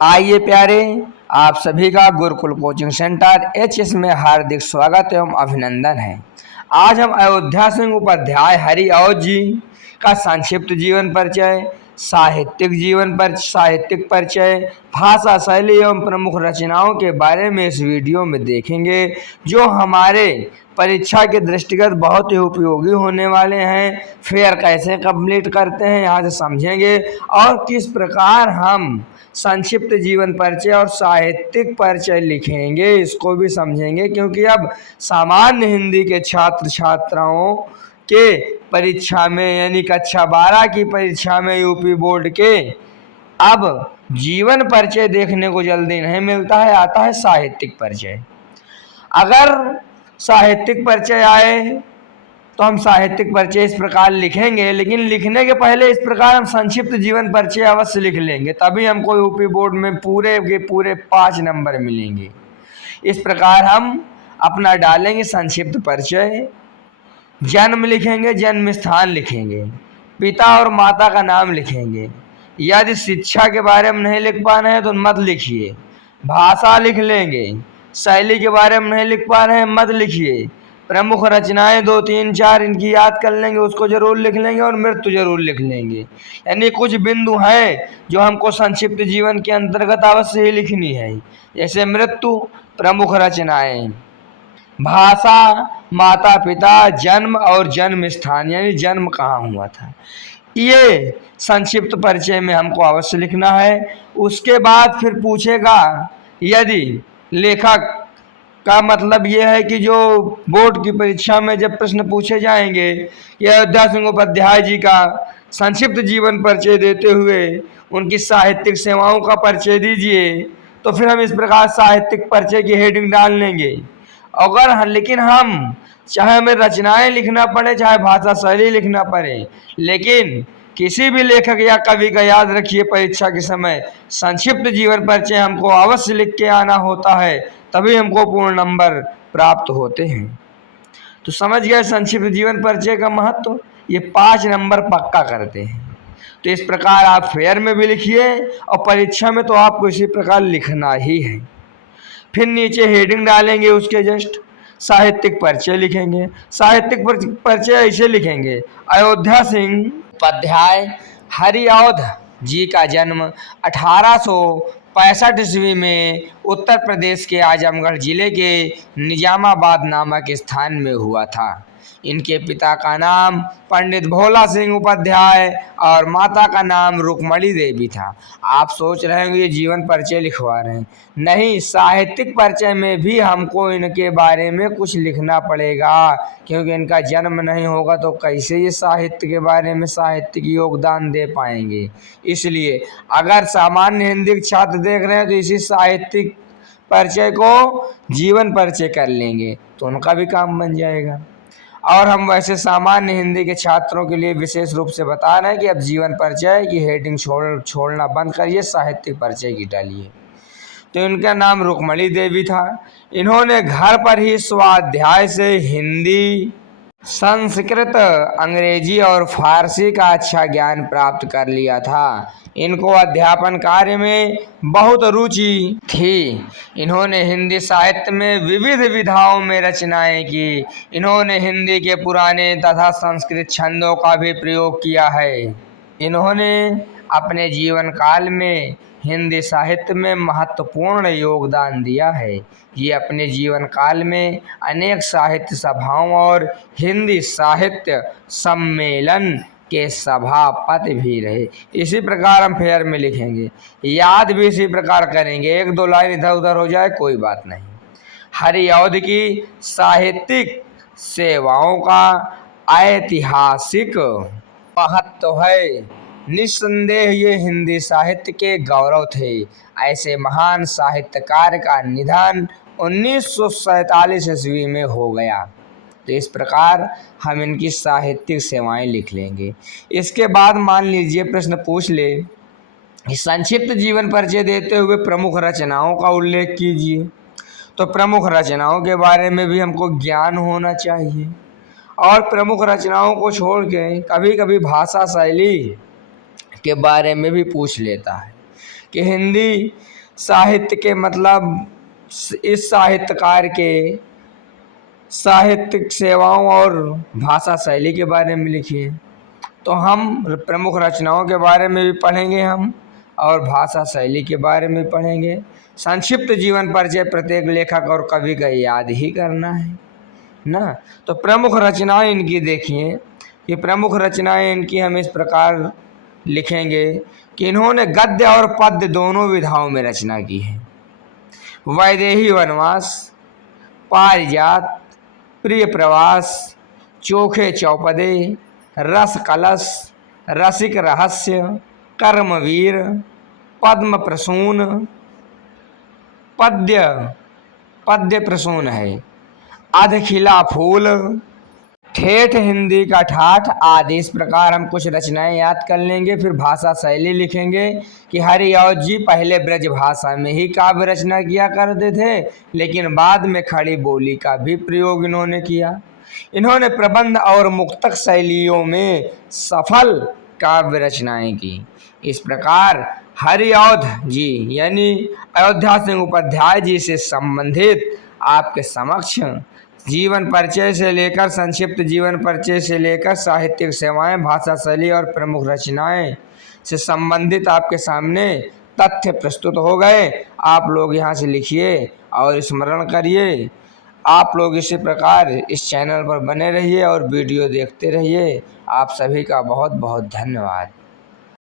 आइए प्यारे, आप सभी का गुरुकुल कोचिंग सेंटर एचएस में हार्दिक स्वागत एवं अभिनंदन है। आज हम अयोध्या सिंह उपाध्याय हरिऔध जी का संक्षिप्त जीवन परिचय, साहित्यिक परिचय, भाषा शैली एवं प्रमुख रचनाओं के बारे में इस वीडियो में देखेंगे, जो हमारे परीक्षा के दृष्टिगत बहुत ही उपयोगी होने वाले हैं। फेयर कैसे कंप्लीट करते हैं यहाँ से समझेंगे, और किस प्रकार हम संक्षिप्त जीवन परिचय और साहित्यिक परिचय लिखेंगे इसको भी समझेंगे। क्योंकि अब सामान्य हिंदी के छात्र छात्राओं के परीक्षा में यानी कक्षा 12 की परीक्षा में यूपी बोर्ड के अब जीवन परिचय देखने को जल्दी नहीं मिलता है, आता है साहित्यिक परिचय। अगर साहित्यिक परिचय आए तो हम साहित्यिक परिचय इस प्रकार लिखेंगे, लेकिन लिखने के पहले इस प्रकार हम संक्षिप्त जीवन परिचय अवश्य लिख लेंगे, तभी हमको यूपी बोर्ड में पूरे के पूरे 5 नंबर मिलेंगे। इस प्रकार हम अपना डालेंगे संक्षिप्त परिचय। जन्म लिखेंगे, जन्म स्थान लिखेंगे, पिता और माता का नाम लिखेंगे। यदि शिक्षा के बारे में नहीं लिख पा रहे हैं तो मत लिखिए। भाषा लिख लेंगे। शैली के बारे में नहीं लिख पा रहे हैं मत लिखिए। प्रमुख रचनाएं 2, 3, 4 इनकी याद कर लेंगे, उसको जरूर लिख लेंगे, और मृत्यु जरूर लिख लेंगे। यानी कुछ बिंदु हैं जो हमको संक्षिप्त जीवन के अंतर्गत अवश्य ही लिखनी है, जैसे मृत्यु, प्रमुख रचनाएं, भाषा, माता पिता, जन्म और जन्म स्थान यानी जन्म कहाँ हुआ था, ये संक्षिप्त परिचय में हमको अवश्य लिखना है। उसके बाद फिर पूछेगा, यदि लेखक का मतलब ये है कि जो बोर्ड की परीक्षा में जब प्रश्न पूछे जाएंगे कि अयोध्या सिंह उपाध्याय जी का संक्षिप्त जीवन परिचय देते हुए उनकी साहित्यिक सेवाओं का परिचय दीजिए, तो फिर हम इस प्रकार साहित्यिक परिचय की हेडिंग डाल लेंगे। लेकिन हम चाहे हमें रचनाएं लिखना पड़े, चाहे भाषा शैली लिखना पड़े, लेकिन किसी भी लेखक या कवि का याद रखिए, परीक्षा के समय संक्षिप्त जीवन परिचय हमको अवश्य लिख के आना होता है, तभी हमको पूर्ण नंबर प्राप्त होते हैं। तो समझ गए संक्षिप्त जीवन परिचय का महत्व, ये 5 नंबर पक्का करते हैं। तो इस प्रकार आप फेयर में भी लिखिए और परीक्षा में तो आपको इसी प्रकार लिखना ही है। फिर नीचे हेडिंग डालेंगे, उसके जस्ट साहित्यिक परिचय लिखेंगे। साहित्यिक परिचय ऐसे लिखेंगे, अयोध्या सिंह उपाध्याय हरिऔध जी का जन्म 1865 ईस्वी में उत्तर प्रदेश के आजमगढ़ जिले के निजामाबाद नामक स्थान में हुआ था। इनके पिता का नाम पंडित भोला सिंह उपाध्याय और माता का नाम रुक्मणी देवी था। आप सोच रहे हैं ये जीवन परिचय लिखवा रहे हैं, नहीं, साहित्यिक परिचय में भी हमको इनके बारे में कुछ लिखना पड़ेगा, क्योंकि इनका जन्म नहीं होगा तो कैसे ये साहित्य के बारे में साहित्यिक योगदान दे पाएंगे। इसलिए अगर सामान्य हिंदी के छात्र देख रहे हैं तो इसी साहित्यिक परिचय को जीवन परिचय कर लेंगे तो उनका भी काम बन जाएगा। और हम वैसे सामान्य हिंदी के छात्रों के लिए विशेष रूप से बता रहे हैं कि अब जीवन परिचय की हेडिंग छोड़ना बंद करिए, साहित्यिक परिचय की डालिए। तो इनका नाम रुक्मणी देवी था। इन्होंने घर पर ही स्वाध्याय से हिंदी, संस्कृत, अंग्रेजी और फारसी का अच्छा ज्ञान प्राप्त कर लिया था। इनको अध्यापन कार्य में बहुत रुचि थी। इन्होंने हिंदी साहित्य में विविध विधाओं में रचनाएं की। इन्होंने हिंदी के पुराने तथा संस्कृत छंदों का भी प्रयोग किया है। इन्होंने अपने जीवन काल में हिंदी साहित्य में महत्वपूर्ण योगदान दिया है। ये अपने जीवन काल में अनेक साहित्य सभाओं और हिंदी साहित्य सम्मेलन के सभापति भी रहे। इसी प्रकार हम फेयर में लिखेंगे, याद भी इसी प्रकार करेंगे, 1-2 लाइन इधर उधर हो जाए कोई बात नहीं। हरिऔध की साहित्यिक सेवाओं का ऐतिहासिक महत्व है। निस्संदेह ये हिंदी साहित्य के गौरव थे। ऐसे महान साहित्यकार का निधन 1947 ईस्वी में हो गया। तो इस प्रकार हम इनकी साहित्यिक सेवाएं लिख लेंगे। इसके बाद मान लीजिए प्रश्न पूछ ले कि संक्षिप्त जीवन परिचय देते हुए प्रमुख रचनाओं का उल्लेख कीजिए। तो प्रमुख रचनाओं के बारे में भी हमको ज्ञान होना चाहिए, और प्रमुख रचनाओं को छोड़ के कभी कभी भाषा शैली के बारे में भी पूछ लेता है। कि हिंदी साहित्य के मतलब इस साहित्यकार के साहित्यिक सेवाओं और भाषा शैली के बारे में लिखी है। तो हम प्रमुख रचनाओं के बारे में भी पढ़ेंगे हम, और भाषा शैली के बारे में पढ़ेंगे। संक्षिप्त जीवन परिचय प्रत्येक लेखक और कवि का याद ही करना है ना। तो प्रमुख रचनाएं इनकी देखिए कि प्रमुख रचनाएं इनकी हम इस प्रकार लिखेंगे कि इन्होंने गद्य और पद्य दोनों विधाओं में रचना की है। वैदेही वनवास, पारिजात, प्रिय प्रवास, चोखे चौपदे, रस कलश, रसिक रहस्य, कर्मवीर, पद्म प्रसून, पद्य प्रसून है, अधखिला फूल, ठेठ हिंदी का ठाठ आदि। इस प्रकार हम कुछ रचनाएं याद कर लेंगे। फिर भाषा शैली लिखेंगे कि हरिऔध जी पहले ब्रज भाषा में ही काव्य रचना किया करते थे, लेकिन बाद में खड़ी बोली का भी प्रयोग इन्होंने किया। इन्होंने प्रबंध और मुक्तक शैलियों में सफल काव्य रचनाएं की। इस प्रकार हरिऔध जी यानी अयोध्या सिंह उपाध्याय जी से संबंधित आपके समक्ष जीवन परिचय से लेकर संक्षिप्त जीवन परिचय से लेकर साहित्यिक सेवाएं, भाषा शैली और प्रमुख रचनाएं से संबंधित आपके सामने तथ्य प्रस्तुत हो गए। आप लोग यहाँ से लिखिए और स्मरण करिए। आप लोग इसी प्रकार इस चैनल पर बने रहिए और वीडियो देखते रहिए। आप सभी का बहुत बहुत धन्यवाद।